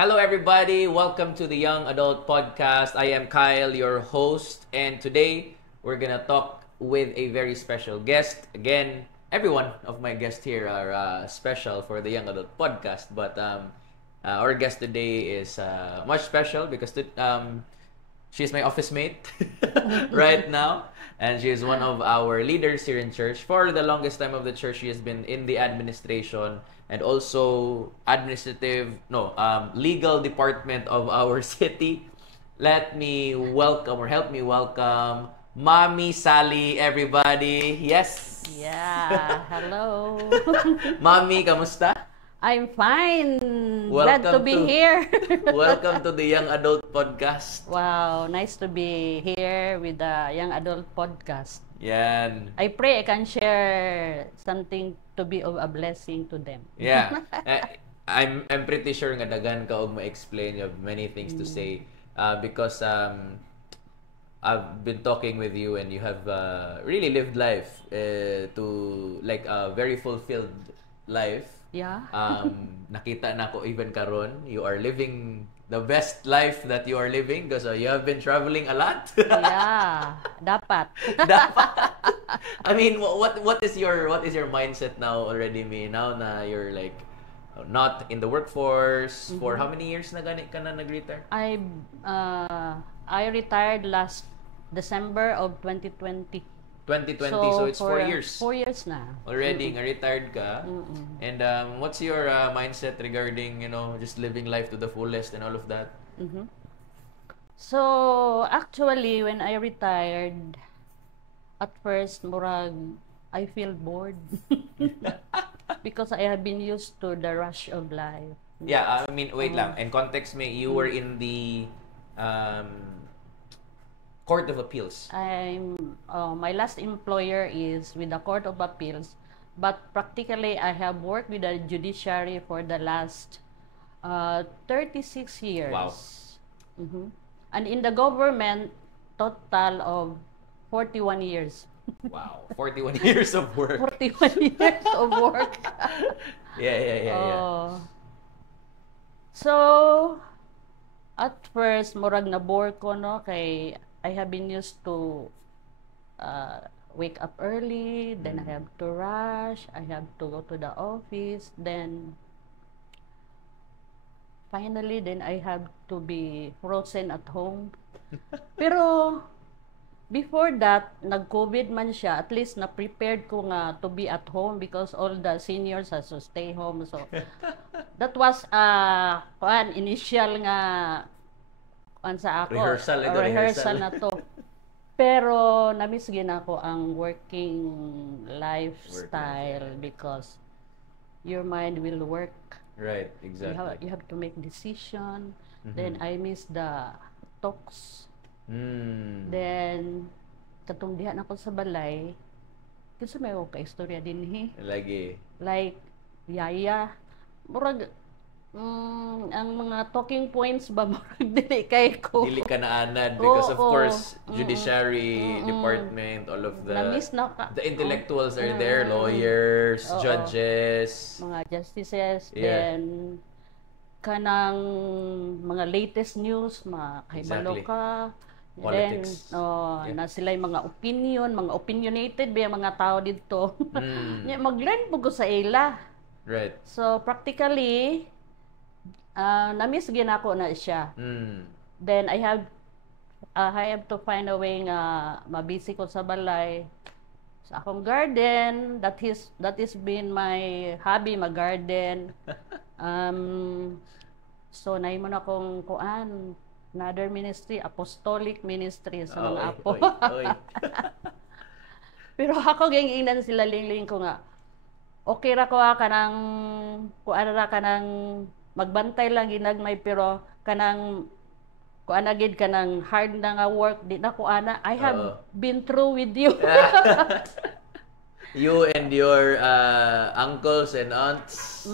Hello, everybody. Welcome to the Young Adult Podcast. I am Kyle, your host, and today we're gonna talk with a very special guest. Again, every one of my guests here are special for the Young Adult Podcast, but our guest today is much special because she's my office mate right now, and she is one of our leaders here in church. For the longest time of the church, she has been in the administration and also legal department of our city. Let me welcome or help me welcome Mommy Sally, everybody. Yes. Yeah, hello. Mommy, kamusta? I'm fine. Glad to be here. Welcome to the Young Adult Podcast. Wow, nice to be here with the Young Adult Podcast. Yan. I pray I can share something to be of a blessing to them. Yeah. I'm pretty sure nga dagan ka og ma-explain. You have many things to say because I've been talking with you and you have really lived life to like a very fulfilled life. Yeah. Nakita na ko even karon, you are living the best life that you are living because you have been traveling a lot. Yeah, dapat. Dapat. I mean, what is your mindset now already, me? Now na you're like not in the workforce for how many years na gani ka na nag-retire? I retired last December of 2020. 2020, so it's 4 years. 4 years na. Already, nga retired ka. And what's your mindset regarding, just living life to the fullest and all of that? So, actually, when I retired, at first, murag, I feel bored. Because I have been used to the rush of life. Yeah, I mean, wait lang. In context, you were in the Court of Appeals. My last employer is with the Court of Appeals, but practically I have worked with the judiciary for the last 36 years. Wow. And in the government, total of 41 years. Wow, 41 years of work. 41 years of work. Yeah. So, at first, murag na bore ko, no, kay I have been used to wake up early, then I have to rush, I have to go to the office, then finally, then I have to be frozen at home. Pero, before that, nag-COVID man siya, at least na-prepared ko nga to be at home because all the seniors has to stay home. So, that was initial nga sa ako. Rehearsal na to. Pero, namiss gin ako ang working lifestyle because your mind will work. Right, exactly. You have to make decision. Then, I miss the talks. Then, katong diha ako sa balay, kasi may ako ka-istorya din Lagi. Like, yaya. Murag, ang mga talking points ba, murag dili kay ko. Dili ka naanad because of course, judiciary department, all of the intellectuals are there, lawyers, judges. Mga justices, then kanang mga latest news, mga kahibalo ka. Politics. Then, na sila yung mga opinionated ba yung mga tao dito. Mag-learn po ko sa ila. Right. So, practically, na-miss ginako na siya. Then, I have to find a way nga mabisi ko sa balay. Sa akong garden, that is been my hobby, mag-garden. So, naimon akong another ministry, apostolic ministry sa mga apo. Oy. Pero ako gingingnan sila lingling ko nga. Okay ra ko kanang kanang magbantay lang ginagmay pero kanang gid kanang hard na nga work di na ko ana. I have been through with you. You and your uncles and aunts.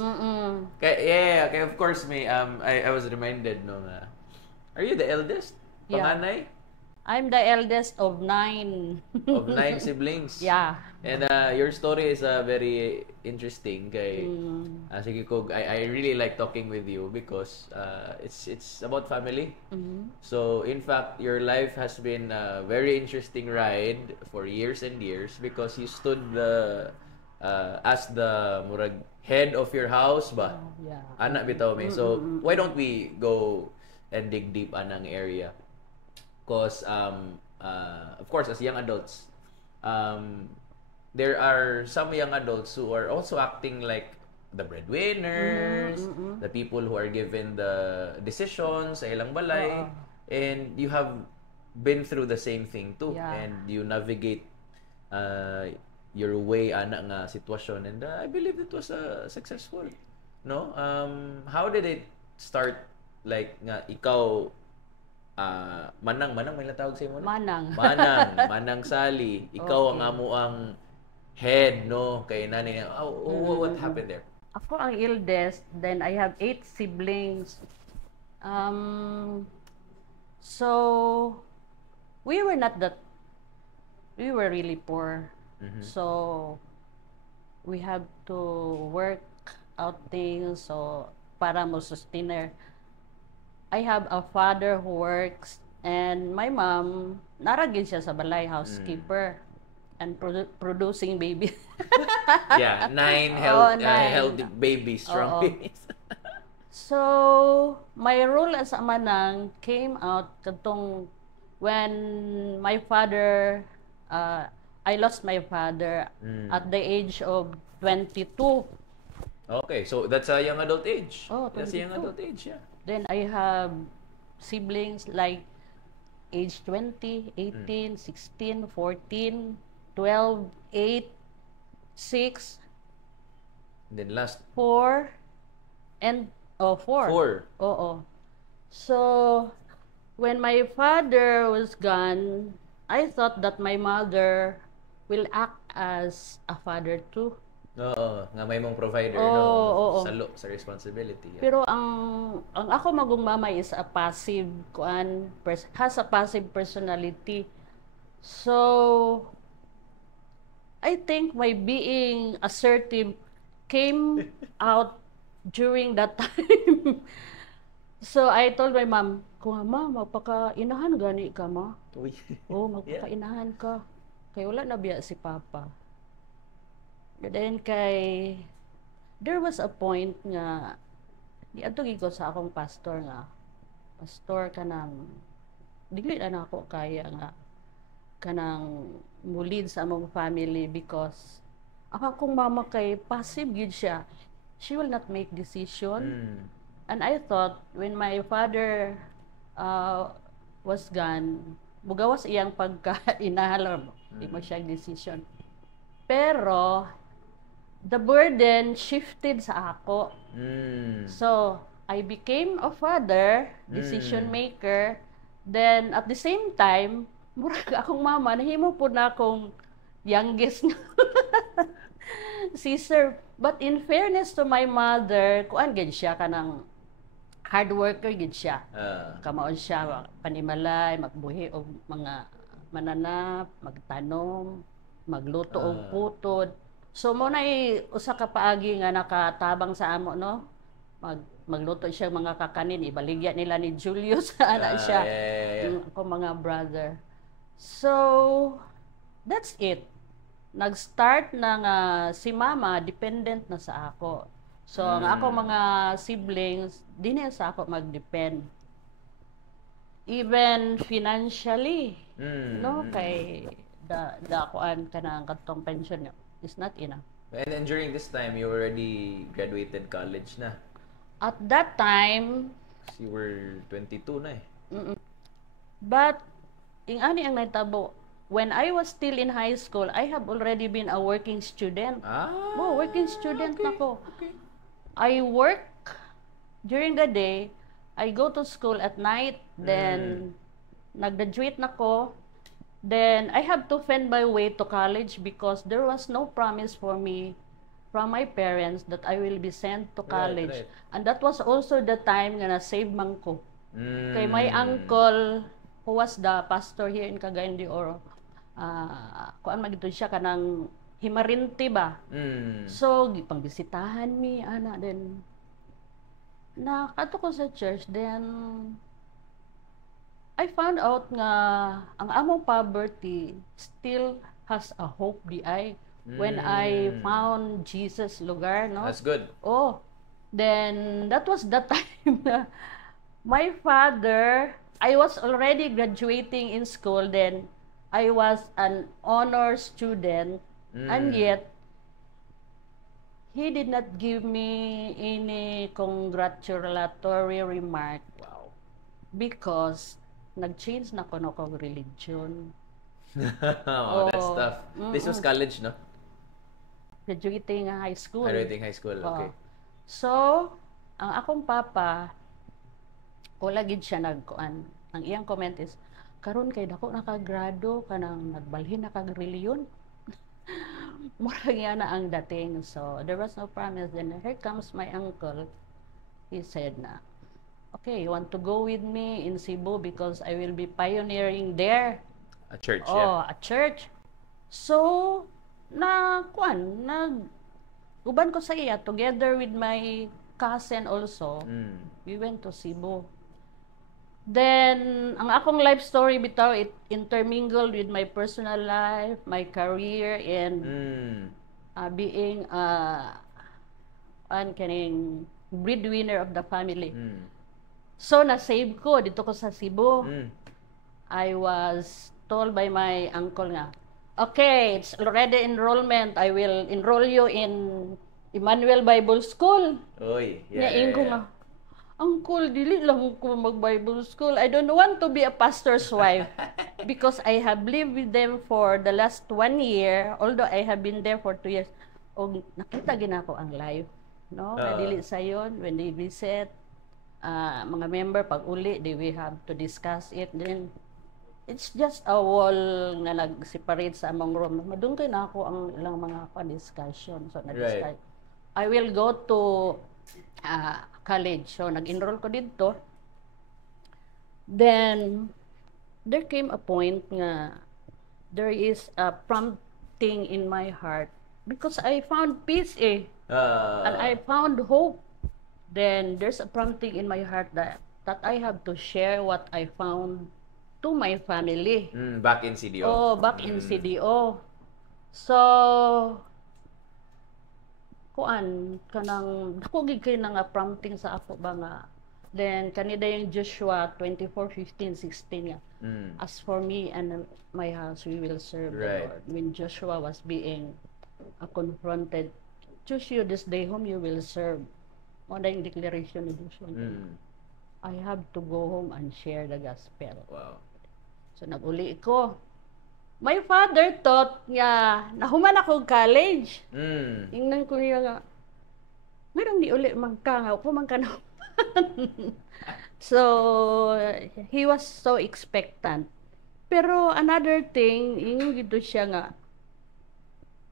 Kaya of course I was reminded no nga. Are you the eldest? Panganay? I'm the eldest of 9. Of 9 siblings. Yeah. And your story is very interesting. Kay, sige ko, I really like talking with you because it's about family. So in fact, your life has been a very interesting ride for years and years because you stood as the murag head of your house ba? Yeah. Anak bitaw me. So why don't we go and dig deep anang area? Because of course, as young adults, there are some young adults who are also acting like the breadwinners, the people who are given the decisions sa ilang balay, and you have been through the same thing too, Yeah. and you navigate your way ana nga sitwasyon, and I believe it was successful, no? How did it start? Like nga ikaw manang may natawag sa imo na? Manang Sally, ikaw ang amo ang head, no, kay nanay. What happened there? Ako ang eldest, then I have 8 siblings. So we were really poor. So we have to work out things so para mo sustain. I have a father who works and my mom naragin siya sa balay, housekeeper and producing babies. Yeah, 9 9. healthy babies, strong babies. So, my role as a manang came out katong when my father, I lost my father at the age of 22. Okay, so that's a young adult age. Oh, That's a young 22. adult age, yeah. Then I have siblings like age 20, 18, 16, 14, 12, 8, 6, And then last 4, and 4. 4. Oo. So, when my father was gone, I thought that my mother will act as a father too. Oo, nga may mong provider, Oo. salo sa responsibility. Yeah. Pero ang ako magong mama is a passive has a passive personality. So I think my being assertive came out during that time. So I told my mom, "Kung ma, magpaka-inahan gani ka ma." Uy. Oh, magpaka-inahan ka. Kay wala na biya si Papa. Then there was a point nga niadto ko sa akong pastor nga, "Pastor kanang dili na ako kaya nga kanang mulid sa among family because akong mama kay passive gid siya. She will not make decision." And I thought when my father was gone, mugawas iyang pagka-inahalam, di mo siya decision. Pero the burden shifted sa ako. So, I became a father, decision maker, then at the same time, murag akong mama, nahimo po na akong youngest sister. But in fairness to my mother, kuan gid siya kanang hard worker gid siya. Kamaon siya panimalay, magbuhi og mga mananap, magtanom, magluto og putod. So mo na usa ka paagi nga nakatabang sa amo, no? Magluto siya mga kakanin, ibaligya nila ni Julius sa anak siya. Ako mga brother. So that's it. Nag-start na nga si mama dependent na sa ako. So ang ako mga siblings dinhi sa ako mag-depend. Even financially, no, kay da kuan kanang katong pension is not enough. And then during this time, you already graduated college na. At that time, You were 22 na eh. but ingani ang nahitabo, when I was still in high school, I have already been a working student. Working student na ko. Okay. I work during the day, I go to school at night, then nag-graduate na ko. Then I have to fend my way to college because there was no promise for me from my parents that I will be sent to college. Right. And that was also the time nga na-save man ko. Kay my uncle who was the pastor here in Cagayan de Oro. Kuan man gito siya kanang Himarinti ba. So gipangbisitahan mi ana then nakato ko sa church then I found out nga ang among poverty still has a hope di ay when I found Jesus lugar, no? That's good. Oh, then that was the time na my father, I was already graduating in school, then I was an honor student, and yet he did not give me any congratulatory remark. Wow. Because nag-change na ko kong religion. Oh, that's tough. This was college, no? Graduating high school. Graduating high school, okay. So, ang akong papa, wala gid siya nagkuan. Ang iyang comment is, karon kay dako nakagrado kanang nagbalhin na kag reliyon. Murag yan na ang dating. So, there was no promise. Then, here comes my uncle. He said na, okay, you want to go with me in Cebu because I will be pioneering there. A church, a church. So, uban ko sa iya, together with my cousin also, we went to Cebu. Then, ang akong life story bitaw, it intermingled with my personal life, my career, and being kaning breadwinner of the family. So, na-save ko dito ko sa Cebu. I was told by my uncle nga, okay, it's already enrollment. I will enroll you in Emmanuel Bible School. Oy, Ko nga, Uncle, dili lang ko mag-Bible school. I don't want to be a pastor's wife because I have lived with them for the last 1 year, although I have been there for 2 years. O nakita gina ko ang life, no? Dili sayon when they visit, mga member pag uli, they will have to discuss it. Then it's just a wall na nag-separate sa among room. Madungkay na ako ang ilang mga discussion. So na-discuss. I will go to college. So, nag-enroll ko dito. Then, there came a point nga there is a prompting in my heart because I found peace and I found hope. Then, there's a prompting in my heart that I have to share what I found to my family. Back in CDO. Oh, back in CDO. So, kanang dako gid kay nga prompting sa ako ba nga then kanida yung Joshua 24:15-16 nga as for me and my house we will serve the Lord. When Joshua was being confronted, choose you this day whom you will serve. Mo na yung declaration ni Joshua. I have to go home and share the gospel. Wow. So nag-uli ko. My father thought nga nahuman ako college. Ingnan ko niya nga, mayroong di uli magkangaw ko man ka na. So, he was so expectant. Pero another thing, ingon gito siya nga,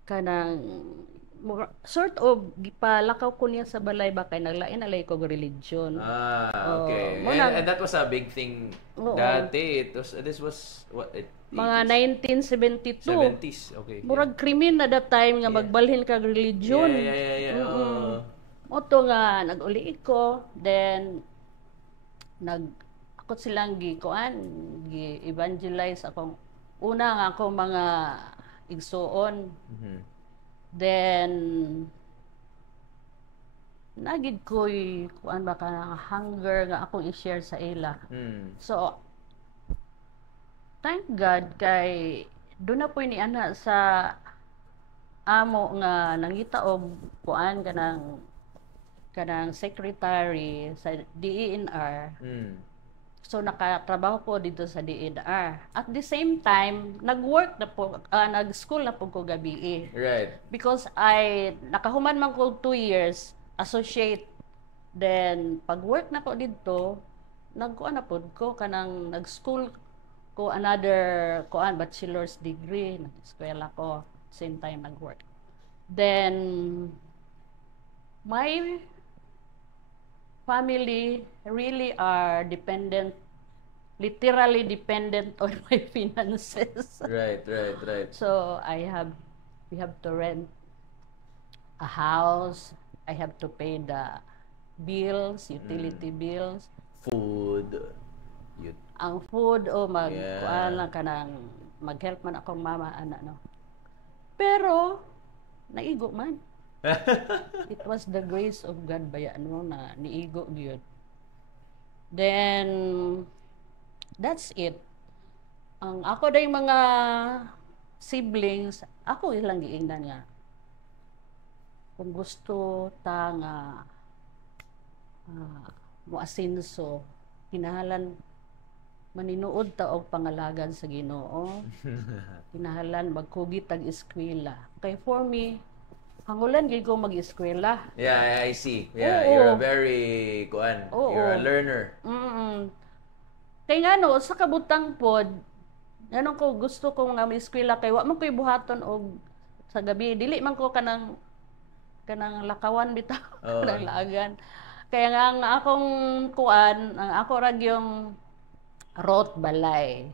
kanang, sort of, gipalakaw ko niya sa balay ba kay naglain-alay ko religion. Okay. And that was a big thing dati. This was, what, mga 1972. 70s, okay. Murag krimen na that time nga magbalhin kag religion. Oto nga nag-uli ko, then ako silang gi-evangelize akong una nga ako mga igsuon. Then nagid ko'y kuan ba ka hunger nga akong i-share sa ila. So thank God kay doon na po ni ana sa amo nga nangita og kuan kanang secretary sa DENR. So nakatrabaho po dito sa DENR. At the same time, nag-work na po, nag-school na po ko gabi. Right. Because nakahuman man ko 2 years associate. Then pag-work na ko dito, nagkuan na po ko kanang nag-school ko another bachelor's degree, nag-eskwela ko, same time nag-work. Then my family really are dependent literally dependent on my finances. Right. So we have to rent a house. I have to pay the bills, utility bills. Food. You, Ang food o Yeah. kuan lang kanang mag-help man akong mama ana no. Pero naigo man. It was the grace of God ba yan, no, na niigo gyud. Then that's it. Ang ako day mga siblings, ako ilang giingnan nga. Kung gusto ta nga moasinso, kinahanglan maninuod ta og pangalagan sa Ginoo. Kinahanglan magkugit tag eskwela. Kay for me, hangulan gid ko mag-eskwela. Yeah, I see. Yeah, Oo. you're a very Oo. you're a learner. Kay nga no, sa kabutang pod, anong ko gusto ko nga may eskwela kay wa man ko'y buhaton og sa gabi dili man ko kanang lakawan bitaw Oo. kanang laagan. Kaya nga ang akong kuan, ang ako rag yung rote balay,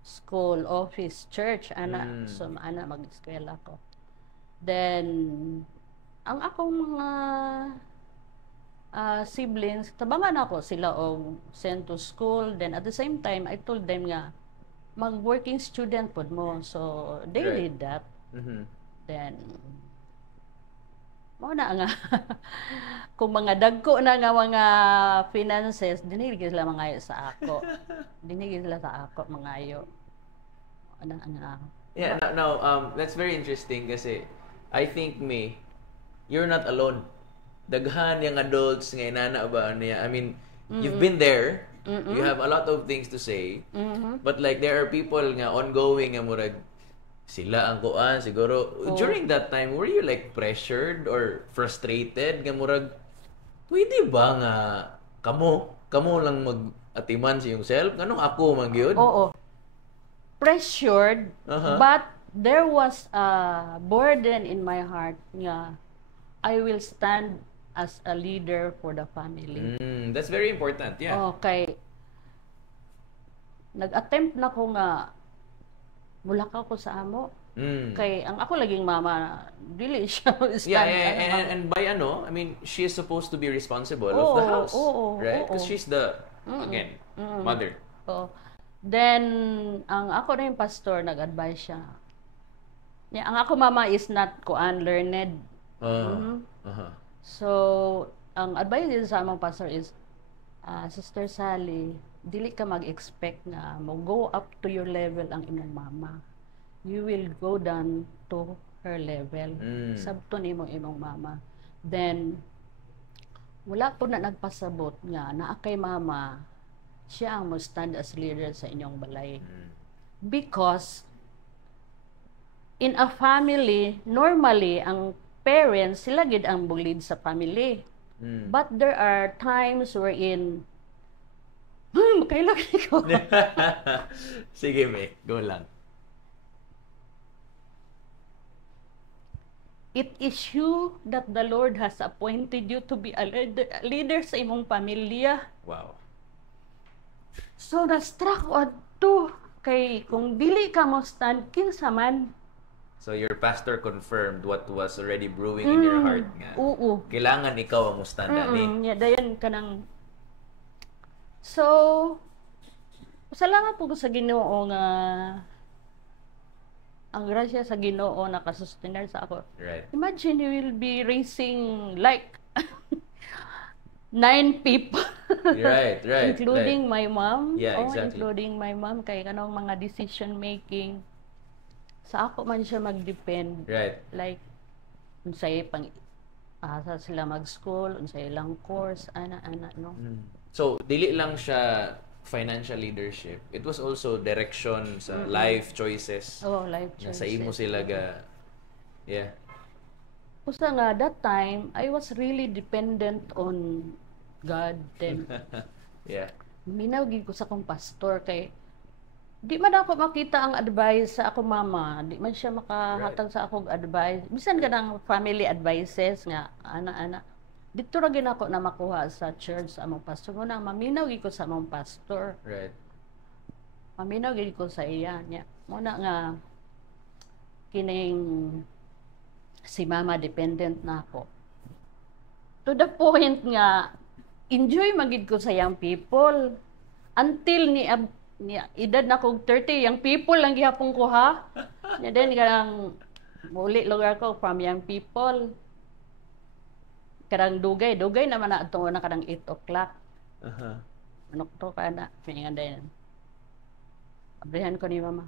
school, office, church, ana. So ana mag-eskwela ko. Then ang akong mga siblings, tabangan ako sila og sent to school. Then at the same time, I told them nga mag-working student pod mo. So they Right. did that. Mhm. Then mo na nga kung mga dagko na nga mga finances, dinigil sila mangayo sa ako. Dinigil sila sa ako mangayo. Ana. Yeah, now that's very interesting kasi I think you're not alone. Daghan yung adults nga inana ba niya. I mean, you've been there. You have a lot of things to say. But like there are people nga ongoing nga murag sila ang kuan siguro. During that time, were you like pressured or frustrated nga murag pwede ba nga kamo lang mag-atiman sa iyong self? Ganong ako man gyud? Oo. Pressured, but there was a burden in my heart nga I will stand as a leader for the family. That's very important, yeah. Okay. Nag-attempt na ko nga mulakaw ko sa amo. Kay ang ako laging mama, dili siya stand. And by I mean, she is supposed to be responsible of Oo, the house, oo, right? oo. Because she's the mother. So, then ang ako na yung pastor nag-advise siya. Yeah, ang ako mama is not kuan learned. So, ang advice din sa among pastor is, Sister Sally, dili ka mag-expect na mo go up to your level ang imong mama. You will go down to her level. Sabto nimo imong mama. Then, wala po na nagpasabot nga na kay mama, siya ang mo stand as leader sa inyong balay. Because, in a family, normally, ang parents, sila gid ang bulid sa family. But there are times wherein, makailang ko. Sige, May. Go lang. It is you that the Lord has appointed you to be a leader sa imong pamilya. Wow. So, na-struck ko to. Kay, kung dili ka mo stand, kinsa man. So your pastor confirmed what was already brewing in your heart nga. Oo. Kailangan ikaw ang mustanda ni. Yeah, dayan ka nang... So, salamat po ko sa Ginoo nga ang grasya sa Ginoo nakasustener sa ako. Right. Imagine you will be raising like 9 people. Right. Including my mom. Yeah, exactly. Including my mom. Kay kanong mga decision making. Sa ako man siya mag-depend. Right. Like, unsay pang asa sila mag-school, unsay lang course, ana, no? So, dili lang siya financial leadership. It was also direction sa life choices. Oh, life Na choices. sa imo sila ga... Yeah. Usa nga, that time, I was really dependent on God. Then, Yeah. minawgin ko sa akong pastor kay di man ako makita ang advice sa akong mama, di man siya makahatag sa akong advice. Bisan ganang family advices nga ana dito ra gid ako na makuha sa church sa among pastor. Muna maminaw gid ko sa among pastor. Right. paminaw gid ko sa iya niya. Muna nga kining si mama dependent na ako. To the point nga enjoy magid ko sa young people. Until ni edad na kog 30, young people lang gihapon ko ha. And then karang muli lugar ko from young people. Karang dugay naman na ato na karang 8 o'clock. Manok to ka na, pingan din. Abrihan ko ni mama.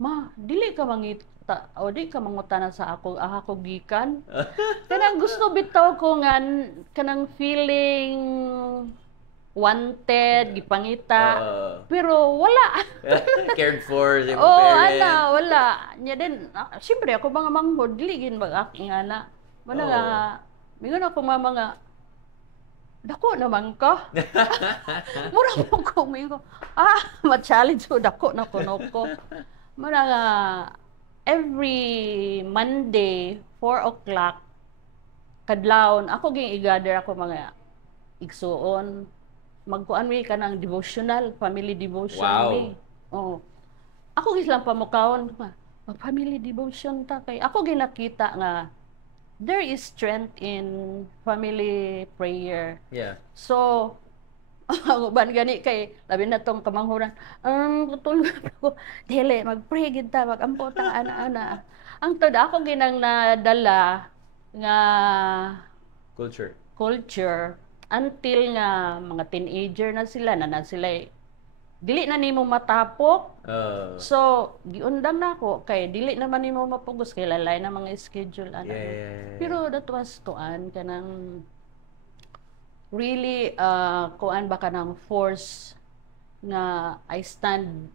Ma, dili ka mangita, o di ka mangutana sa ako gikan. Kanang gusto bitaw ko nga, kanang feeling wanted, gipangita. Pero wala. Cared for, yung parent. Wala. Nya din, siyempre ako mga manghod, dili gin mag-aking ana. Mana nga, mingon ako mama nga, dako naman ka. Mura mo ko, mingon. Ma-challenge ko, dako na kuno ko. Mura nga, every Monday, 4 o'clock, kadlawon, ako i-gather ako mga igsuon. Magkuan mi ka ng devotional, family devotion. Wow. Oh. Ako gislang pamukawon, family devotion ta kay ako ginakita nga there is strength in family prayer. Yeah. So, ban gani kay labi na tong kamanghuran. Tulog ako. Dili mag-pray gid ta, mag-ampo ta ana-ana. Ang tud ako ginang nadala nga culture until nga mga teenager na sila dili na nimo matapok. So giundang na ako kay dili naman nimo mapugos kay lalay na mga schedule ana. Pero that was tuan kanang really kuan ba kanang force nga I stand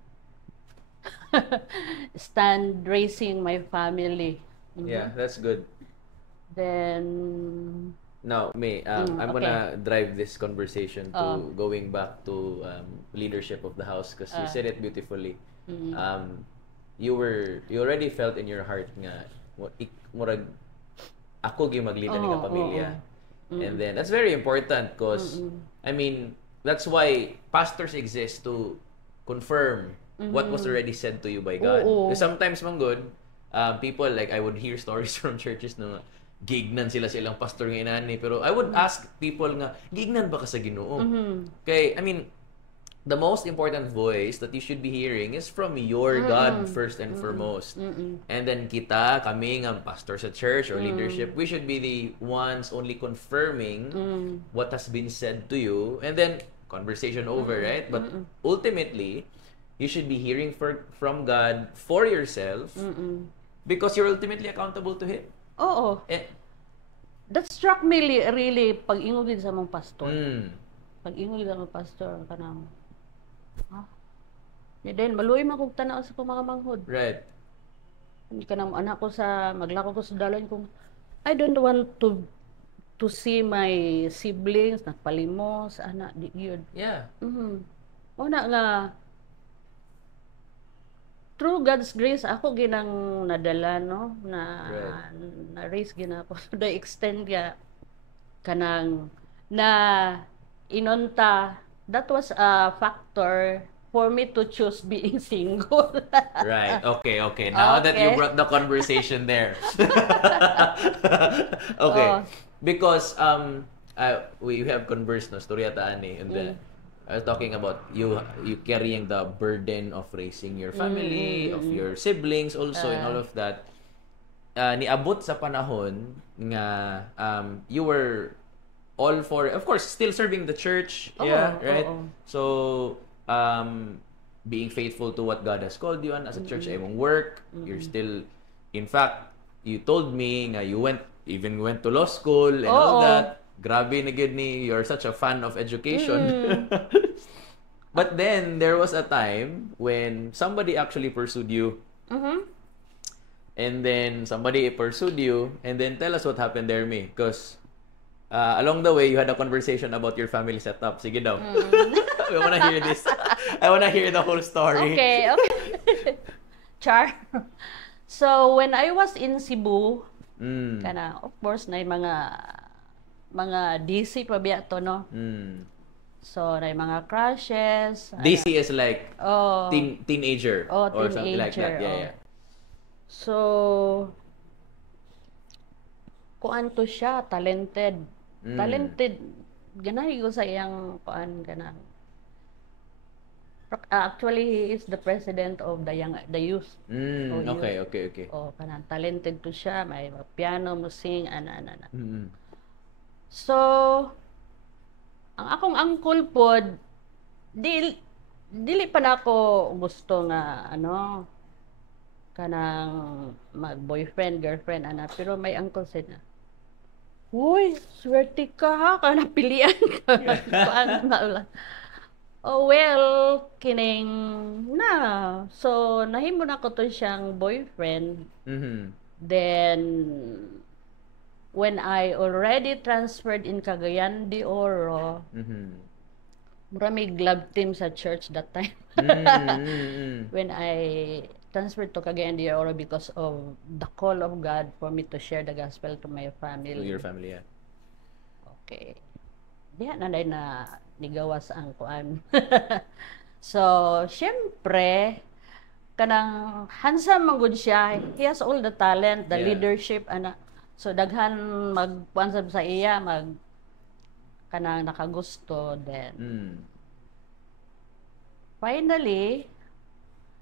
raising my family. Yeah, that's good. Then now, May, I'm gonna drive this conversation to going back to leadership of the house because you said it beautifully. You already felt in your heart nga murag ako gi maglida ni ka pamilya. And then that's very important because I mean that's why pastors exist to confirm what was already said to you by God. Because sometimes man good, people like I would hear stories from churches na gignan sila silang pastor ng inani, pero I would ask people nga gignan ba ka sa Ginoo? Okay, I mean the most important voice that you should be hearing is from your God first and foremost. And then kami nga pastor sa church or leadership, we should be the ones only confirming what has been said to you, and then conversation over, right? But ultimately, you should be hearing from God for yourself because you're ultimately accountable to Him. Oo. That struck me really pag-ingogid sa mong pastor. Pag-ingogid sa mong pastor kanang then maluoy man kog tanaw sa mga manghod. Right. Kanang anak ko sa maglako ko sa dalan kung I don't want to see my siblings nagpalimos ana di gyud. Yeah. Una nga through God's grace, ako ginang nadala, no? Na-raise gina ako. To the extent nga, kanang, na inunta, that was a factor for me to choose being single. Right. Okay. Now that you brought the conversation there. Okay. Because, we have conversed, no? Storya ta ani, and then, I was talking about you carrying the burden of raising your family, of your siblings also, and all of that. Niabot sa panahon nga you were all for, of course, still serving the church, right? So being faithful to what God has called you on as a church, imong work, you're still, in fact, you told me nga you went to law school and all that. Grabe na gid ni, you're such a fan of education. But then there was a time when somebody actually pursued you. And then somebody pursued you, and then tell us what happened there, May, because along the way you had a conversation about your family setup. Sige daw. I wanna hear this. I wanna hear the whole story. Okay. Char. So when I was in Cebu, kana of course na mga DC pa biya to, no? So, na mga crushes. DC is like Oh, teenager or something like that. teenager. Yeah, Oh. yeah. So, kuan to siya, talented. Talented. Ganahi ko sa iyang kuan kanang. Actually, he is the president of the youth. Okay, okay, okay. Oh, kanang talented to siya, may piano, mo sing, ana. Mm. So, ang akong uncle pod, dili pa na ako gusto nga kanang mag-boyfriend, girlfriend, ana, pero may uncle said na, "Uy, swerte ka ha, kana pilian ka." Oh, well, kining na. So, nahimo na ko to siyang boyfriend. Then, when I already transferred in Cagayan de Oro, mura may glove team sa church that time. When I transferred to Cagayan de Oro because of the call of God for me to share the gospel to my family. To your family, yeah. Okay. Diyan na nigawas ang kuan. So, syempre, kanang handsome man gud siya. He has all the talent, the leadership, ana. So, daghan magpuan sa iya, kanang nakagusto. Then, finally,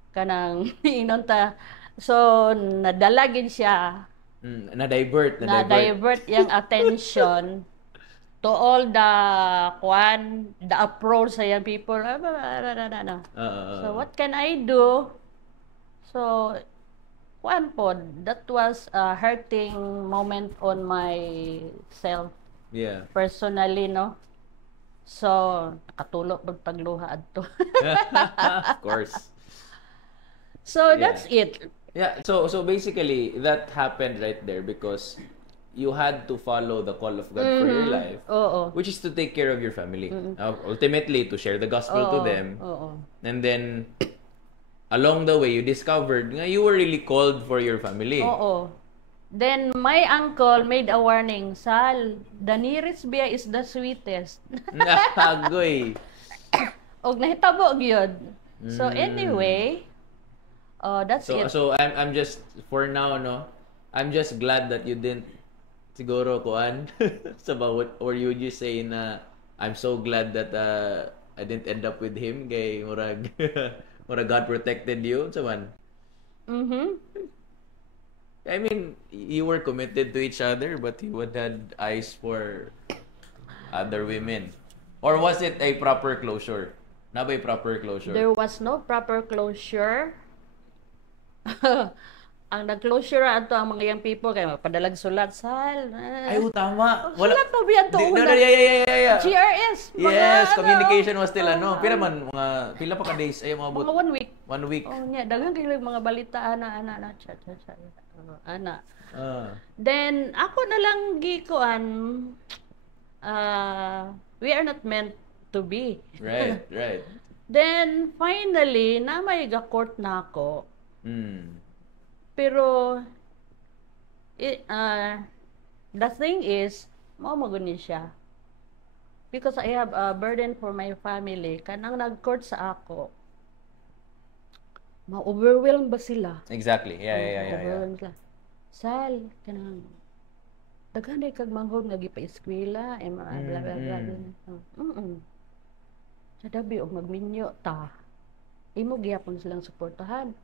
kanang inunta, so, nadalagin siya. Na-divert. Na-divert yung attention to all the approach sa young people. So what can I do? So that was a hurting moment on myself. Yeah. Personally, no. So nakatulog pagluha adto. Of course. So that's it. Yeah, so basically that happened right there because you had to follow the call of God for your life, which is to take care of your family. Ultimately, to share the gospel to them. And then, along the way, you discovered nga you were really called for your family. Then, my uncle made a warning, Sal, the nearest beer is the sweetest. Agoy. Og nahitabo gyud. So, anyway, that's it. So, I'm just, for now, no, I'm just glad that you didn't siguro kuan sa bawat, or you just say na I'm so glad that I didn't end up with him kay murag God protected you sa man. I mean, you were committed to each other but you would had eyes for other women, or was it a proper closure? Na ba proper closure? There was no proper closure. Ang nag-closure ato ang mga young people kay mapadalag sulat, Sal. Ay, tama. Sulat pa biyan to una. Yeah. GRS. Yes, communication was still pila man, pila pa ka days, ay mga mga 1 week. 1 week. Daghang kay mga balita ana. Then ako na lang gikuan, we are not meant to be. Right. Then finally na may ga-court na ako. Pero the thing is, maguni siya. Because I have a burden for my family. Kanang nag-court sa ako, ma-overwhelm ba sila? Exactly. Yeah. Overwhelm sila. Sal, kanang daghan day kag manghod nga gipa-eskwela, bla bla bla. Sa dabi og magminyo ta. Imo gyapon silang suportahan.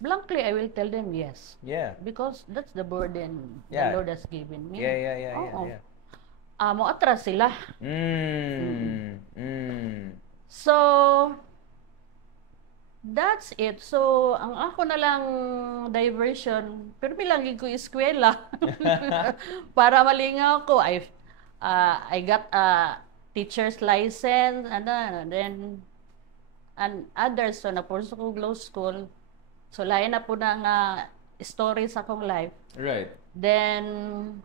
Blankly, I will tell them yes. Yeah. Because that's the burden Yeah. the Lord has given me. Yeah. Mo atras sila. So, that's it. So, ang ako na lang diversion, pero bilangin ko eskwela. Para malingaw ko. I got a teacher's license, and then, and others, so napurso ko law school. So, lain na po na nga story sa akong life. Right. Then,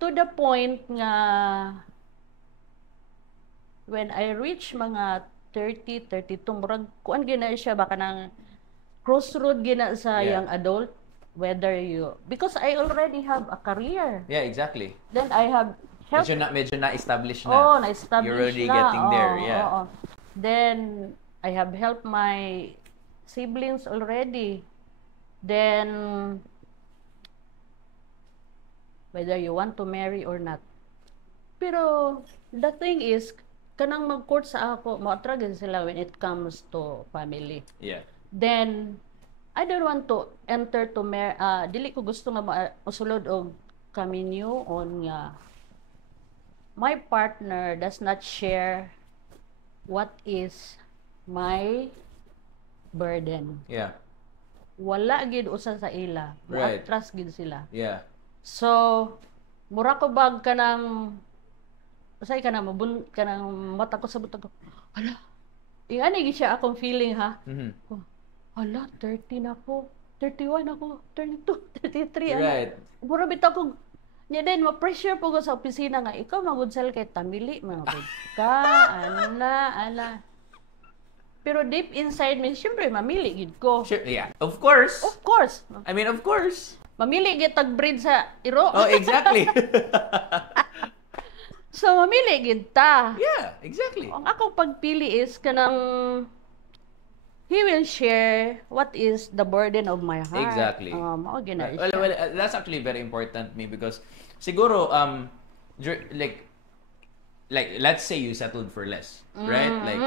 to the point nga, when I reach mga 30, 32, murag, kuan gina siya, baka nang crossroad gina sa young adult, whether you, because I already have a career. Yeah, exactly. Then I have help. Medyo na-establish na. Oh, na-establish You're already na. getting there, Oo, yeah. oo. Then, I have helped my siblings already. Then, whether you want to marry or not. Pero, the thing is, kanang mag-court sa ako, ma-attract sila when it comes to family. Yeah. Then, I don't want to enter to dili ko gusto nga masulod og kaminyo on nga my partner does not share what is my burden. Yeah. Wala gid usa sa ila. Right. Atras gid sila. Yeah. So, mura ko bag kanang usay kanang mata ko sa butag ko. Hala. Ingani gid siya akong feeling ha. Mhm. Hala, 30 na ako. 31 ako. 32, 33. Right. Mura bitaw ko. Nya din, ma-pressure po ko sa opisina nga, ikaw magudsal kay Tamili, magud ka, ana. Pero deep inside me, syempre, mamili gid ko. Sure, yeah. Of course. Of course. I mean, of course. Mamili gid tag-breed sa iro. Oh, exactly. So, mamili gid ta. Yeah, exactly. Ang akong pagpili is kanang he will share what is the burden of my heart. Exactly. Mao gina Well, that's actually very important to me because siguro like let's say you settled for less, right? Like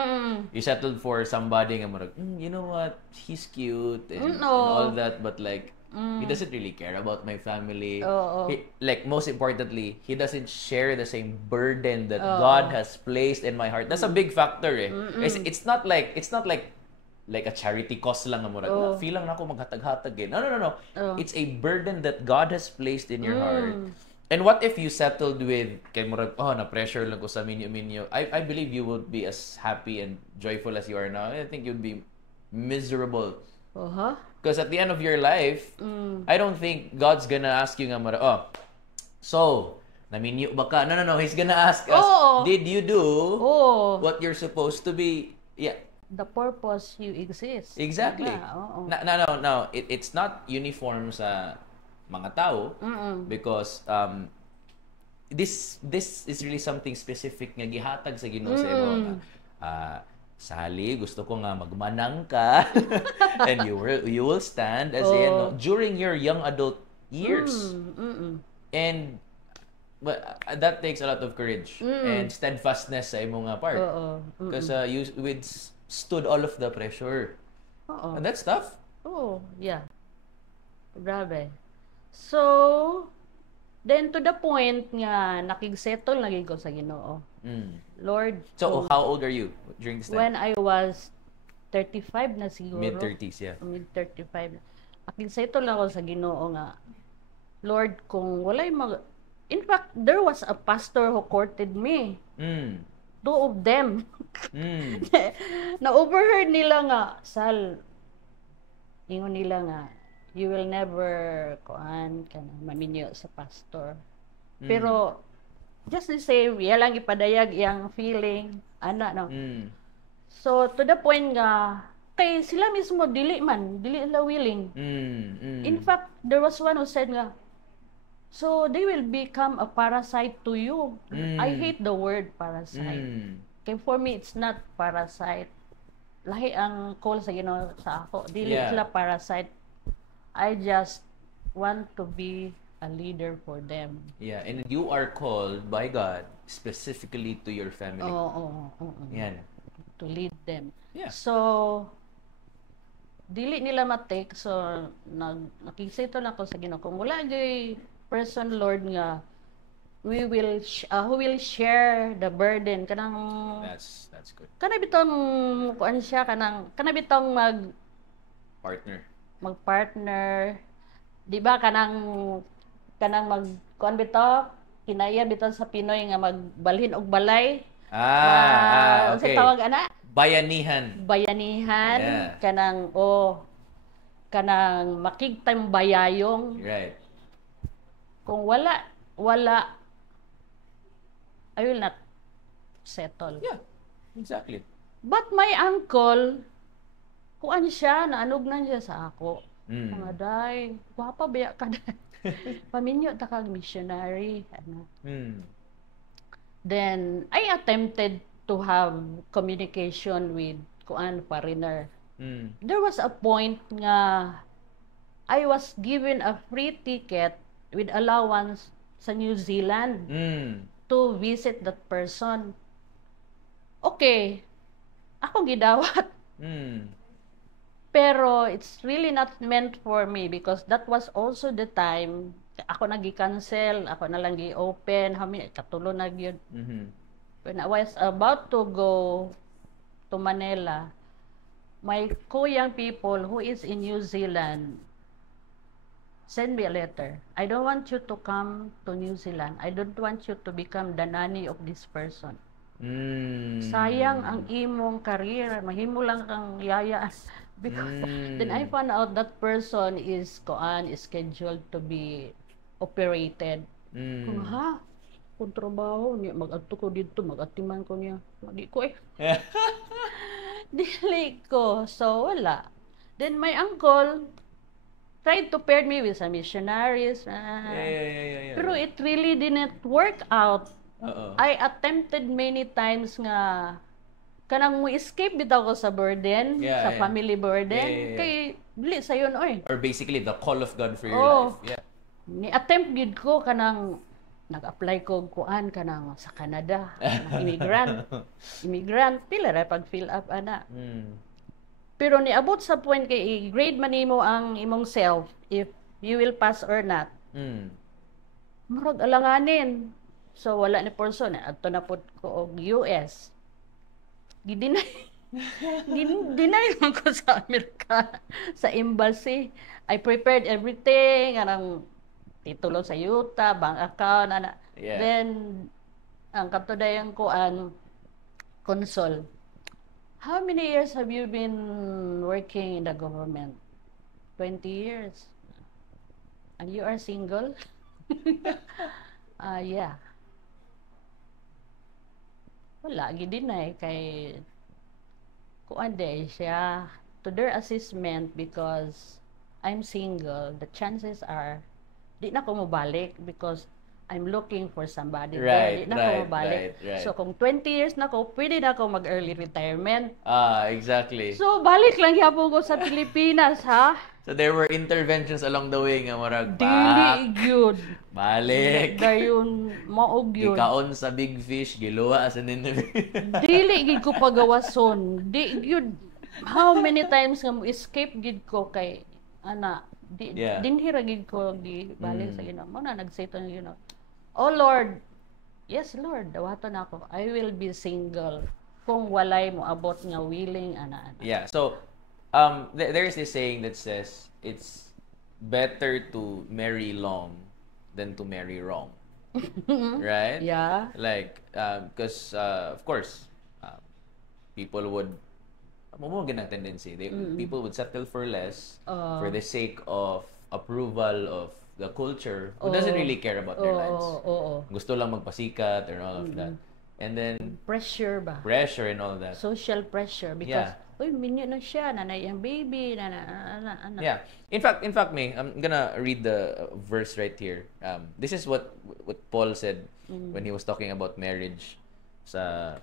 you settled for somebody nga murag, you know what? He's cute and all that, but like he doesn't really care about my family. Like most importantly, he doesn't share the same burden that God has placed in my heart. That's a big factor eh. It's not like a charity cause lang nga murag. Feel lang na ako maghatag-hatag eh. No. It's a burden that God has placed in your heart. And what if you settled with kay murag na pressure lang ko sa minyo. I believe you would be as happy and joyful as you are now. I think you'd be miserable. Because at the end of your life, I don't think God's gonna ask you nga murag, so naminyo ba ka? No. He's gonna ask us, did you do what you're supposed to be? Yeah. The purpose you exist. Exactly. Diba? No. It's not uniform sa mga tao because this is really something specific nga gihatag sa Ginoo sa imo. Sali, gusto ko nga magmanang ka and you will stand as during your young adult years. And that takes a lot of courage and steadfastness sa imo nga part. Because you stood all of the pressure. And that's tough. Yeah. Grabe. So, then to the point nga nakigsettle na gid ko sa Ginoo. Lord, so how old are you during this time? When I was 35 na siguro. Mid-30s, yeah. Mid-35. Nakigsettle na ako sa Ginoo nga, Lord, kung walay in fact, there was a pastor who courted me. Two of them. Na-overheard nila nga, Sal, ingon nila nga, you will never maminyo sa pastor. Pero, just the same, lang ipadayag iyang feeling, no? So, to the point nga, kay sila mismo, dili sila willing. In fact, there was one who said nga, so they will become a parasite to you. I hate the word parasite. Okay, for me, it's not parasite. Lahi ang call sa sa ako. Dili sila parasite. I just want to be a leader for them. Yeah, and you are called by God specifically to your family. Yan. To lead them. Yeah. So, dili nila matake. So, nakisito lang ako sa Ginoo. Kung wala gay person, Lord, nga, who will share the burden. That's good. Kana bitong kuan siya, kana bitong magpartner. Di ba kanang kuan bitaw, kinaya bitaw sa Pinoy nga magbalhin og balay. Okay. Sa tawag ana? Bayanihan. Yeah. Kanang makigtang bayayong. Right. Kung wala, I will not settle. Yeah, exactly. But my uncle, kuan siya, naanugnan siya sa ako. Mga day, wapa baya ka na. Paminyo ta kag missionary. Then I attempted to have communication with foreigner. There was a point nga I was given a free ticket with allowance sa New Zealand to visit that person. Okay, ako gidawat. Pero it's really not meant for me because that was also the time ako nagi-cancel, ako na lang gi-open, katulo na gyud. When I was about to go to Manila, my co-young people who is in New Zealand send me a letter. I don't want you to come to New Zealand. I don't want you to become the nanny of this person. Sayang ang imong career. Mahimo lang kang yaya. Because then I found out that person is scheduled to be operated. Kung kung trabaho niya, mag-adto ko dito, mag-atiman ko niya. Di ko Dili ko. So, wala. Then my uncle tried to pair me with some missionaries. Pero it really didn't work out. I attempted many times nga kanang mo escape bitaw ko sa burden, sa family burden. Kay dili sayon or basically the call of God for your life. Ni attempt gid ko kanang nag-apply ko kanang sa Canada, immigrant pila ra pag fill up ana. Pero niabot sa point kay grade man nimo ang imong self if you will pass or not. Murag alanganin. So wala ni person adto na pud ko og US. Gidinay man ko sa Amerika, sa embassy. I prepared everything, anang titulo sa yuta, bank account, Then, ang kaptodayan ko consul. How many years have you been working in the government? 20 years. And you are single? Yeah. Wala, gidinay kay siya to their assessment because I'm single, the chances are di na ko mabalik because I'm looking for somebody. Di na ko mabalik. So kung 20 years na ko, pwede na ako mag-early retirement. Exactly. So balik lang yapon ko sa Pilipinas, ha? So there were interventions along the way nga marag dili gyud. Balik. Dayon maog yun. Gikaon sa big fish, giluwa sa Nineveh. Dili gid ko pagawason. Di gyud. How many times nga mo escape gid ko kay dinhira gid ko di balik sa Ginoo. Mo na nagsayto ng Ginoo. Oh Lord. Yes Lord, dawaton ako. I will be single kung walay mo abot nga willing ana. Yeah. So there is this saying that says it's better to marry long than to marry wrong. Right? Yeah. Like, because, of course, people would, ganang tendency. People would settle for less for the sake of approval of the culture who doesn't really care about their lives. Gusto lang magpasikat and all of that. And then, pressure ba? Pressure and all that. Social pressure because minyo na siya, nanay ang baby, Yeah. In fact, May, I'm gonna read the verse right here. This is what Paul said when he was talking about marriage sa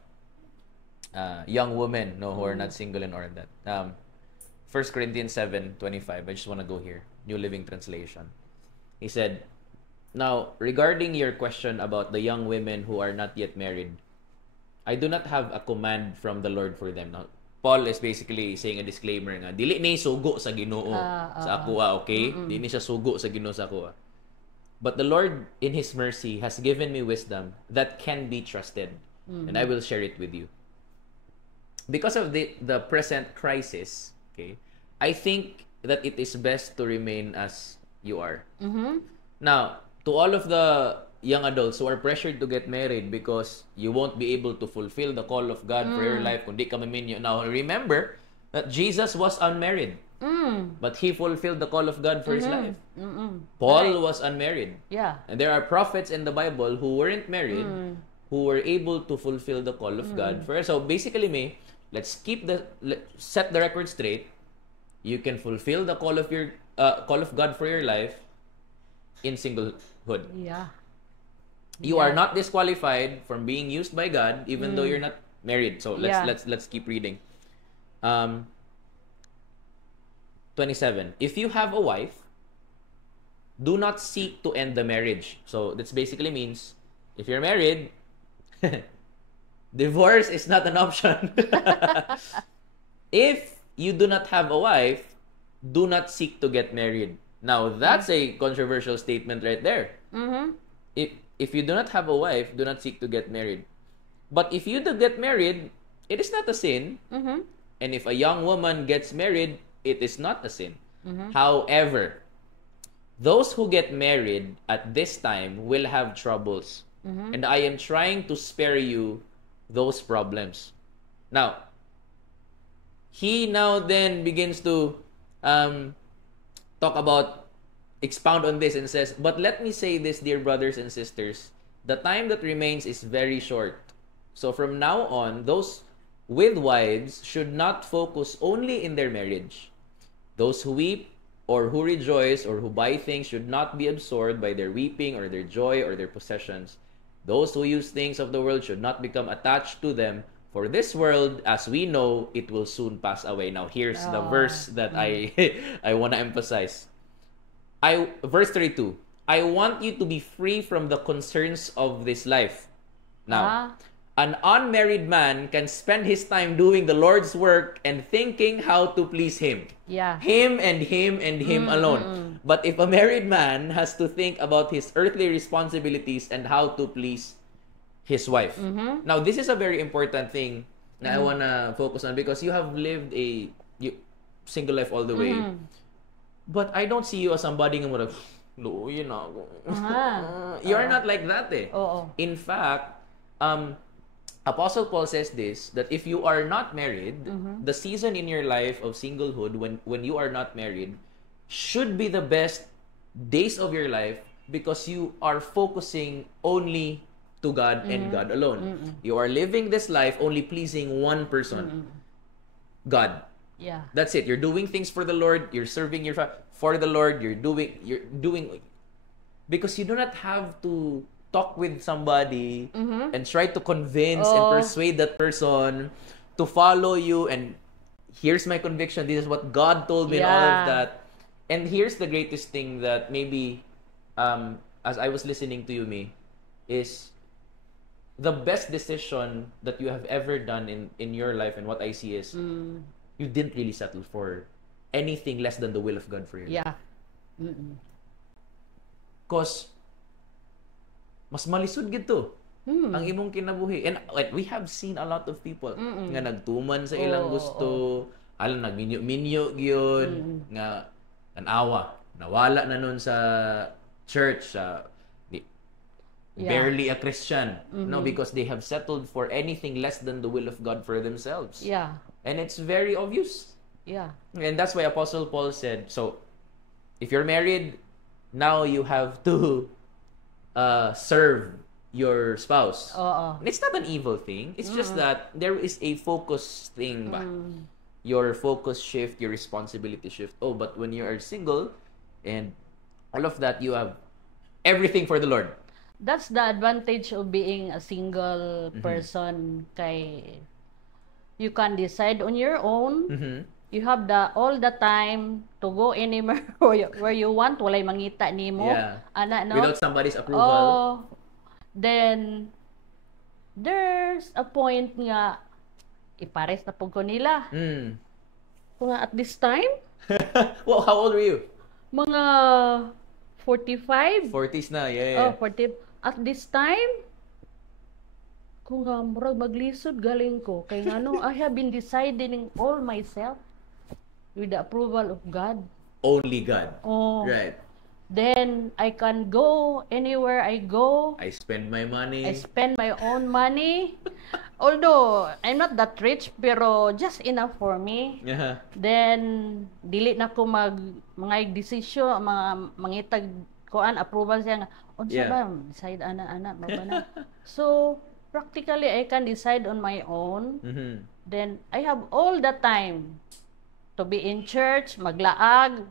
young women who are not single and all that. 1 Corinthians 7:25. I just want to go here. New Living Translation. He said, "Now, regarding your question about the young women who are not yet married, I do not have a command from the Lord for them." Now, Paul is basically saying a disclaimer nga, dili ni sugo sa Ginoo sa ako, okay? Dili ni siya sugo sa Ginoo sa ako. But the Lord, in His mercy, has given me wisdom that can be trusted, and I will share it with you. Because of the present crisis, okay, I think that it is best to remain as you are. Now, to all of the young adults who are pressured to get married because you won't be able to fulfill the call of God for your life kung di ka maminyo. Now, remember that Jesus was unmarried. But He fulfilled the call of God for His life. Paul was unmarried. Yeah. And there are prophets in the Bible who weren't married who were able to fulfill the call of God for. So basically, let's set the record straight. You can fulfill the call of God for your life in singlehood. Yeah. You are Yeah. not disqualified from being used by God even though you're not married. So Yeah. let's keep reading. Um 27. If you have a wife, do not seek to end the marriage. So this basically means if you're married, divorce is not an option. If you do not have a wife, do not seek to get married. Now, that's a controversial statement right there. Mm-hmm. If you do not have a wife, do not seek to get married. But if you do get married, it is not a sin. Mm-hmm. And if a young woman gets married, it is not a sin. Mm-hmm. However, those who get married at this time will have troubles. Mm-hmm. And I am trying to spare you those problems. Now, he now then begins to talk about, expound on this and says, but let me say this, dear brothers and sisters, the time that remains is very short. So from now on, those with wives should not focus only in their marriage. Those who weep or who rejoice or who buy things should not be absorbed by their weeping or their joy or their possessions. Those who use things of the world should not become attached to them. For this world, as we know, it will soon pass away. Now, here's the verse that I want to emphasize. Verse 32. I want you to be free from the concerns of this life. Now, an unmarried man can spend his time doing the Lord's work and thinking how to please Him. Yeah. Him and Him and Him alone. But if a married man has to think about his earthly responsibilities and how to please his wife. Now, this is a very important thing na I wanna focus on because you have lived a single life all the way. But I don't see you as somebody nga murag, no, yun na ako. You're not like that eh. Oo. In fact, Apostle Paul says this, that if you are not married, the season in your life of singlehood, when you are not married, should be the best days of your life because you are focusing only to God and God alone. You are living this life only pleasing one person, God. Yeah. That's it. You're doing things for the Lord. You're serving your for the Lord. You're doing because you do not have to talk with somebody and try to convince and persuade that person to follow you. And here's my conviction. This is what God told me and all of that. And here's the greatest thing that maybe, as I was listening to you, me, is the best decision that you have ever done in your life. And what I see is you didn't really settle for anything less than the will of God for your life. Yeah. Because mas malisod gito ang imong kinabuhi. And we have seen a lot of people nga nagtuman sa ilang gusto, alam nagminyo-minyo gyud nga tanawa, nawala na nun sa church, barely a Christian, no, because they have settled for anything less than the will of God for themselves. Yeah. And it's very obvious. Yeah. And that's why Apostle Paul said, so if you're married, now you have to serve your spouse. And it's not an evil thing. It's just that there is a focus thing ba? Your focus shift, your responsibility shift. Oh, but when you are single and all of that, you have everything for the Lord. That's the advantage of being a single person. Kay you can decide on your own. You have all the time to go anywhere where you want. Walay mangita nimo. Yeah. Ana, no? Without somebody's approval. Oh, then there's a point nga ipares na pug ko nila. Kung at this time, well, how old were you? mga 45. 40s na, yeah. Oh, 40. At this time, kung nga murag maglisod galing ko kay ngano I have been deciding all myself with the approval of God. Only God. Oh. Right. Then I can go anywhere I go. I spend my money. I spend my own money. Although I'm not that rich, pero just enough for me. Yeah. Then dili na ko mga desisyon, mga mangitag kuan approval siya nga unsa ba decide ana ba na. So practically I can decide on my own. Then I have all the time to be in church, maglaag,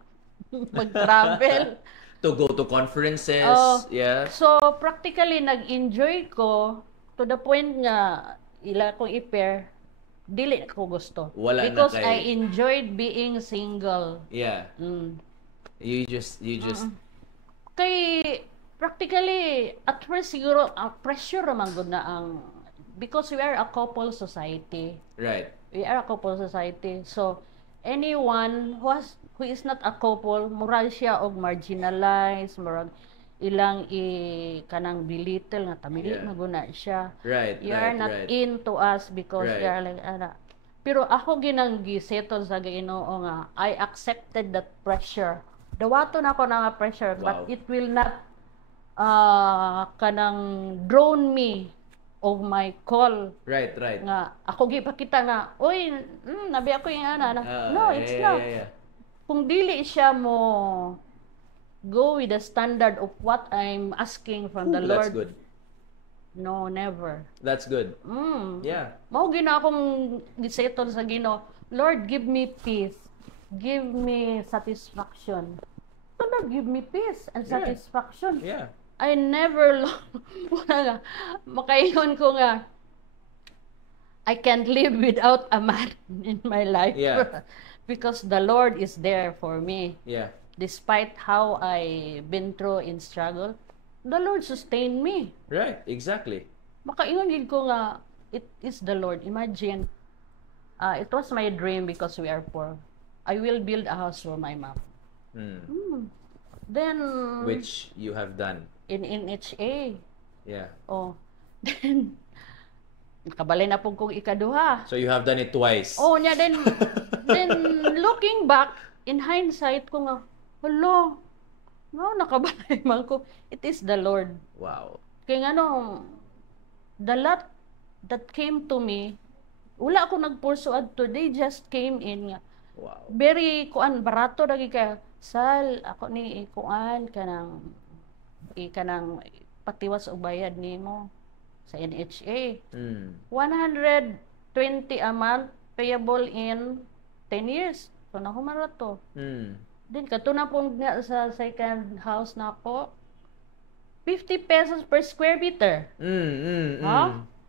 mag-travel. To go to conferences. Oh, Yeah. So, practically, nag-enjoy ko to the point nga, ila kong i-pair, dili ko gusto. Wala na Because kay- I enjoyed being single. Yeah. Mm. You just Kay, practically, at first siguro, pressure naman gud na ang, because we are a couple society. right. We are a couple society. So, anyone who is not a couple, moral siya og marginalized, murag ilang kanang belittle nga tamili Yeah. maguna siya. Right. You right, are not right. into us because Right. you are like Pero ako ginang gisettle sa Ginoo nga I accepted that pressure. Dawaton ako na nga pressure but Wow. it will not kanang drown me of my call Right, right. nga ako gipakita nga oy nabi ako yung ana no it's not. Yeah. Kung dili siya mo go with the standard of what I'm asking from the That's Lord, good. no, never. That's good. Yeah. Mao gina akong gisettle sa Ginoo, Lord, give me peace, give me satisfaction. So Lord, give me peace and Yeah. satisfaction. Yeah. I never wala nga makaingon ko nga I can't live without a man in my life. Yeah. Because the Lord is there for me. Yeah. Despite how I been through in struggle, the Lord sustained me. Right. Exactly. Makaingon gid ko nga it is the Lord. Imagine, it was my dream because we are poor. I will build a house for my mom. Then Which you have done. in NHA. Yeah. Oh. Then nakabalay na pug kong ikaduha. So you have done it twice. Oh, nya then looking back in hindsight ko nga hello. No, nakabalay man ko. It is the Lord. Wow. Kaya nga no, the lot that came to me, wala ako nagpursuad to. They just came in nga. Wow. Very kuan barato lagi ka. Sal, ako ni kuan kanang patiwas og bayad nimo sa NHA. 120 a month payable in 10 years. So nahumara to. Then kato na pong sa second house na ako, 50 pesos per square meter. Ha?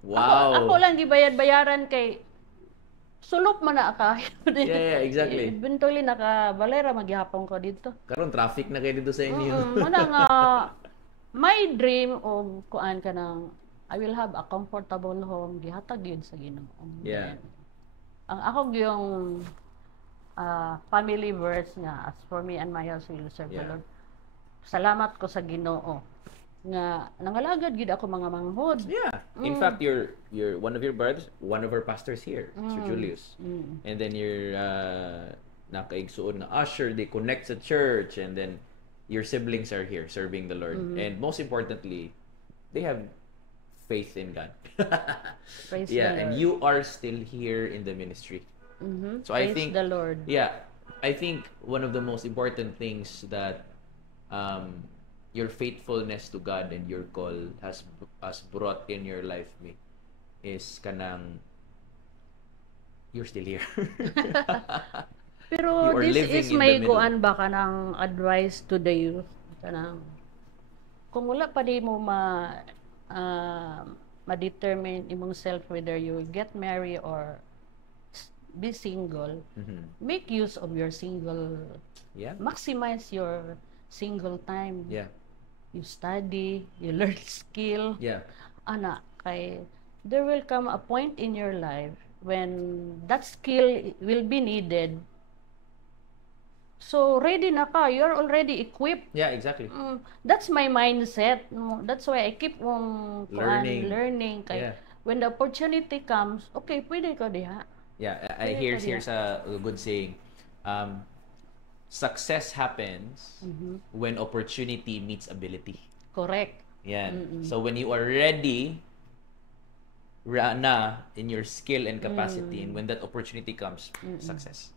Wow. Ako lang gibayad-bayaran kay sulop man na ka. Yeah, exactly. Eventually nakabalera maghapon ko dito. Karon traffic na kayo dito sa inyo. Muna nga my dream of kuan ka ng I will have a comfortable home gihatag yun sa Ginoo. Yeah. Ang ako yung family verse nga as for me and my house we will serve the Yeah. Lord. Salamat ko sa Ginoo nga nangalagad gid ako mga manghod. Yeah. In fact, you're one of your brothers, one of our pastors here, Sir Julius. And then you're nakaigsuon na usher, they connect sa church, and then your siblings are here serving the Lord. And most importantly, they have faith in God. Praise Yeah, the and Lord. you are still here in the ministry. So I Praise think the Lord. Yeah, I think one of the most important things that your faithfulness to God and your call has brought in your life me is kanang you're still here. Pero You are this living is in may the middle. kuan ba kanang advice to the youth kanang kung wala pa di mo ma-determine imong self whether you will get married or be single, make use of your single, Yeah. maximize your single time. Yeah. You study, you learn skill. Yeah. Ana, kay there will come a point in your life when that skill will be needed. So ready na ka, you're already equipped. Yeah, exactly. That's my mindset. That's why I keep learning. Kay Yeah. when the opportunity comes, okay, pwede ko diha. Yeah, Pwede here's ko diha. a good saying. Success happens when opportunity meets ability. Correct. Yan. So when you are ready na in your skill and capacity, and when that opportunity comes, success.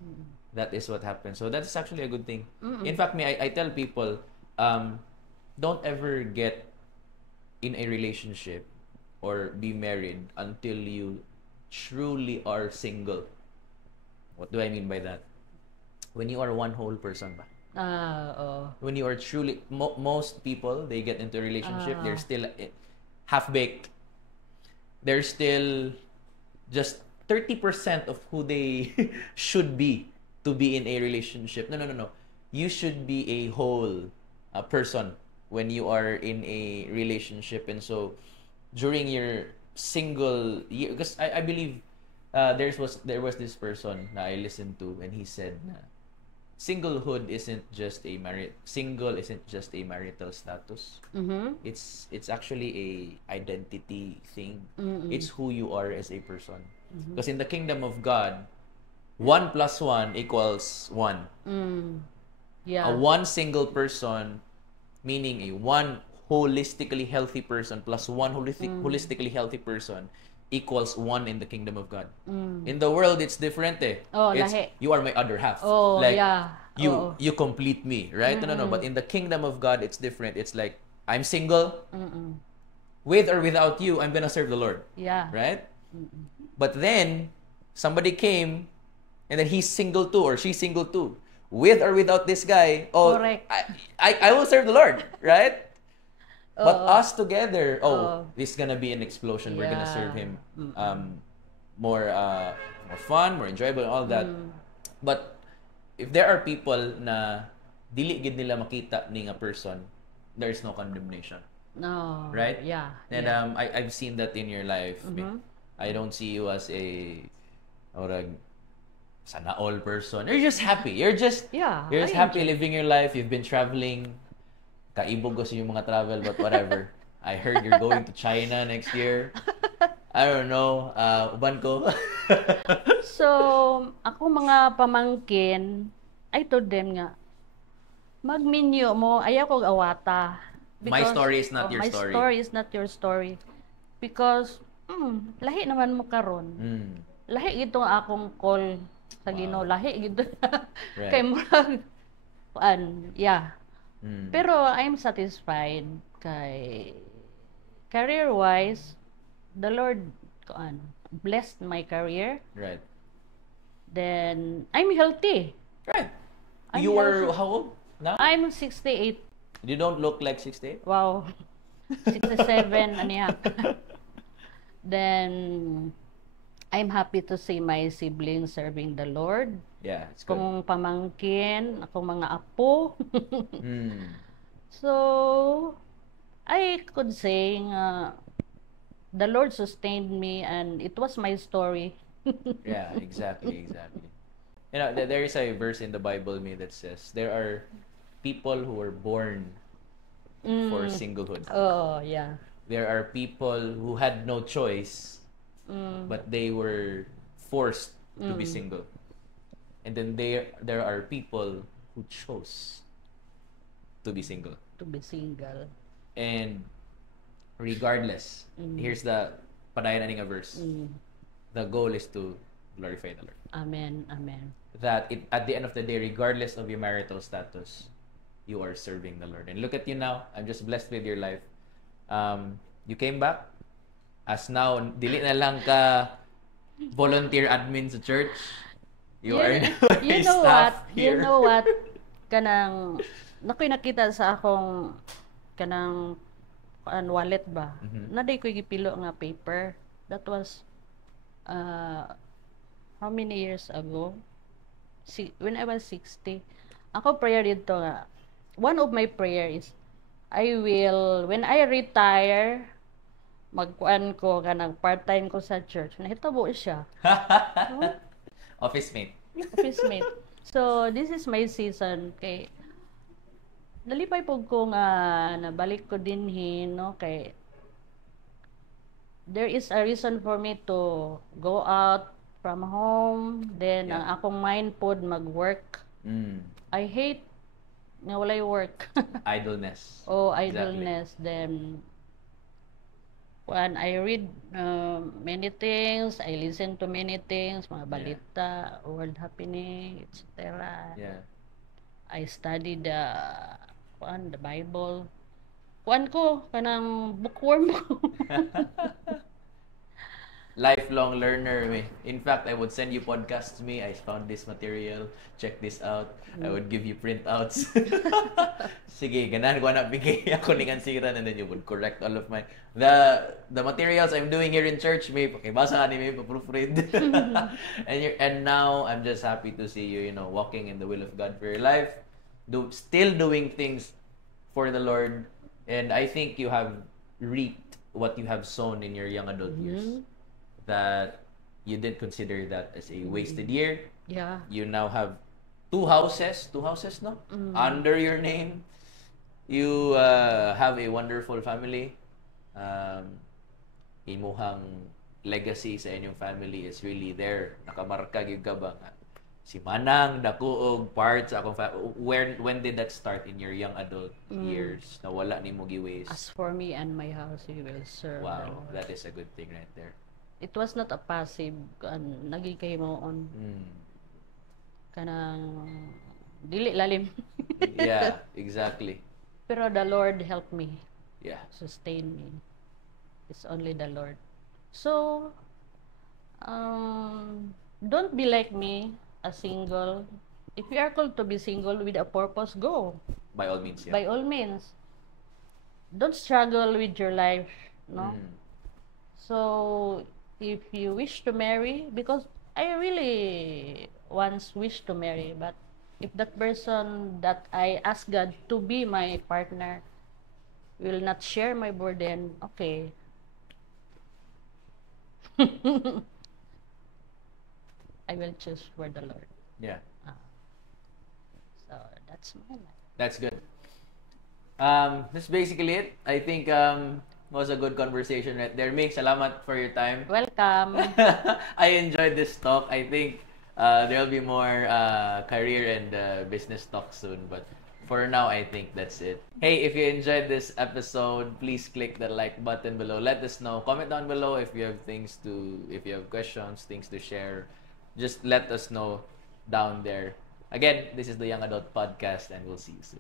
That is what happens. So that is actually a good thing. In fact, I tell people, don't ever get in a relationship or be married until you truly are single. What do I mean by that? When you are one whole person ba? Oh. When you are truly, most people, they get into a relationship, they're still half-baked. They're still just 30% of who they should be to be in a relationship. No, no, no, no. You should be a whole person when you are in a relationship. And so, during your single year, because I believe there was this person that I listened to, and he said na singlehood isn't just a single isn't just a marital status. It's actually a identity thing. It's who you are as a person. Because in the kingdom of God, 1 plus 1 equals 1. Yeah. A one single person, meaning a one holistically healthy person plus one holistically healthy person equals 1 in the kingdom of God. In the world, it's different eh. Oh, It's, lahi. you are my other half. Oh, like, yeah. You complete me, right? No. But in the kingdom of God, it's different. It's like, I'm single. With or without you, I'm gonna serve the Lord. Yeah. Right? But then, somebody came, and then he's single too, or she's single too. With or without this guy, Correct. I will serve the Lord, right? But us together, this is gonna be an explosion. We're gonna serve Him more fun, more enjoyable, and all that. But if there are people na dili gid nila makita ning a person, there is no condemnation. No. Right? Yeah. And I've seen that in your life. I don't see you as a sana all person. You're just happy. You're just happy living your life. You've been traveling. Kaibog ko sa yung mga travel, but whatever. I heard you're going to China next year. I don't know. Uban ko. So, ako mga pamangkin, I told them nga, mag-menu mo, ayaw ko awata. My story is not your my story. My story is not your story. Because, lahi naman mo karon. Lahi ito akong call sa Ginoo. Lahi ito. Right. Kay murag, yeah. Pero I'm satisfied kay career-wise, the Lord blessed my career. Right. Then I'm healthy. Right. I'm You are healthy. how old now? I'm 68. You don't look like 68? Wow. 67 aniya. Then I'm happy to see my siblings serving the Lord. Yeah, it's good. Kung pamangkin, akong mga apo. So, I could say the Lord sustained me and it was my story. Yeah, exactly. You know, there is a verse in the Bible that says there are people who were born for singlehood. Oh, yeah. There are people who had no choice, but they were forced to be single. And then there are people who chose to be single. To be single. And regardless, here's the padayon na nga verse. The goal is to glorify the Lord. Amen. Amen. That at the end of the day, regardless of your marital status, you are serving the Lord. And look at you now. I'm just blessed with your life. You came back as now, dili na lang ka volunteer admin sa church. You are you know staff what? here. You know what? Kanang nakoy nakita sa akong kanang wallet ba? Naday ko gipilo nga paper. That was how many years ago? When I was 60. Ako prayer dito nga. One of my prayer is when I retire, magkuan ko kanang part-time ko sa church. Nahitabo siya. Office mate. Office mate. So, this is my season. Kay, nalipay po ko nga, nabalik ko din no? Kay, there is a reason for me to go out from home. Then, ang akong mind pod mag-work. I hate nga walay work. Idleness. Oh, idleness. Exactly. Then, when I read many things, I listen to many things, mga balita, world happening, etc. Yeah. I study the Bible. Kuan ko kanang bookworm ko. lifelong learner. In fact, I would send you podcasts. I found this material. Check this out. I would give you printouts. Sige, ganahan ko na bigay ako ni Kansiran, and then you would correct all of my the materials I'm doing here in church. May pakibasa ka ni may proofread. And now I'm just happy to see you, walking in the will of God for your life, still doing things for the Lord, and I think you have reaped what you have sown in your young adult years. That you didn't consider that as a wasted year. Yeah. You now have two houses, no? Under your name. You have a wonderful family. Imuhang legacy sa inyong family is really there. Nakamarka gyud ka ba nga si Manang dakuog part sa akong when did that start in your young adult years? Na wala nimo giwaste. As for me and my house, we will serve. Wow, that is a good thing right there. It was not a passive naging kayo mo on kanang dili lalim. Yeah, exactly. Pero the Lord helped me. Yeah. Sustain me. It's only the Lord. So don't be like me, a single. If you are called to be single with a purpose, go. By all means, yeah. By all means. Don't struggle with your life, no? So, if you wish to marry, because I really once wished to marry, but if that person that I ask God to be my partner will not share my burden, okay. I will choose for the Lord. Yeah. So, that's my life. That's good. That's basically it. I think was a good conversation right there. Mick, salamat for your time. Welcome. I enjoyed this talk. I think there'll be more career and business talk soon. But for now, I think that's it. Hey, if you enjoyed this episode, please click the like button below. Let us know. Comment down below if you have if you have questions, things to share. Just let us know down there. Again, this is the Young Adult Podcast, and we'll see you soon.